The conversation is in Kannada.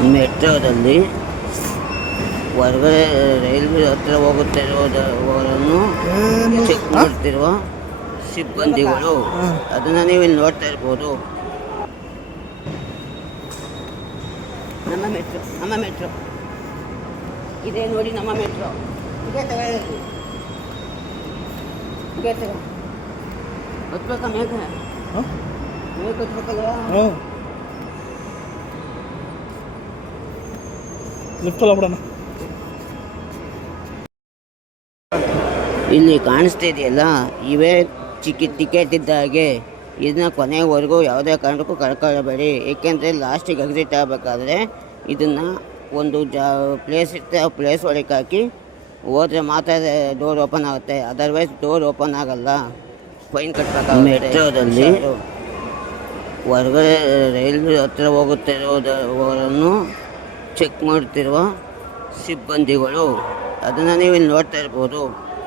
ಮೆಟ್ರೋದಲ್ಲಿ ಹೊರಗಡೆ ರೈಲ್ವೆ ಹತ್ರ ಹೋಗುತ್ತಿರುವುದನ್ನು ಚೆಕ್ ಮಾಡ್ತಿರುವ ಸಿಬ್ಬಂದಿಗಳು, ಅದನ್ನು ನೀವು ಇಲ್ಲಿ ನೋಡ್ತಾ ಇರ್ಬೋದು. ನಮ್ಮ ಮೆಟ್ರೋ ಇದೇ ನೋಡಿ, ನಮ್ಮ ಮೆಟ್ರೋ ಇದೇ ತಗೊಳ್ಳೋದು. ಇದೇ ತಗೋ ಹತ್ಬೇಕಾ ಮೇಘ ಹತ್ಬೇಕಲ್ವಾ? ಲಿಫ್ಟಲ್ಲ ಬಿಡೋಣ. ಇಲ್ಲಿ ಕಾಣಿಸ್ತಾ ಇದೆಯಲ್ಲ, ಇವೇ ಟಿಕೆಟ್ ಇದ್ದ ಹಾಗೆ. ಇದನ್ನ ಕೊನೆವರೆಗೂ ಯಾವುದೇ ಕಾರಣಕ್ಕೂ ಕಳ್ಕೊಳ್ಳಬೇಡಿ. ಏಕೆಂದರೆ ಲಾಸ್ಟಿಗೆ ಎಕ್ಸಿಟ್ ಆಗಬೇಕಾದ್ರೆ ಇದನ್ನು ಒಂದು ಪ್ಲೇಸ್ ಇರುತ್ತೆ, ಆ ಪ್ಲೇಸ್ ಒಳಗೆ ಹಾಕಿ ಹೋದರೆ ಮಾತ್ರ ಡೋರ್ ಓಪನ್ ಆಗುತ್ತೆ. ಅದರ್ವೈಸ್ ಡೋರ್ ಓಪನ್ ಆಗಲ್ಲ, ಫೈನ್ ಕಟ್ಟಬೇಕಾಗುತ್ತೆ. ಮೆಟ್ರೋದಲ್ಲಿ ಹೊರಗಡೆ ರೈಲ್ವೆ ಹತ್ರ ಹೋಗುತ್ತಿರುವುದನ್ನು ಚೆಕ್ ಮಾಡ್ತಿರುವ ಸಿಬ್ಬಂದಿಗಳು, ಅದನ್ನು ನೀವು ಇಲ್ಲಿ ನೋಡ್ತಾ ಇರ್ಬೋದು.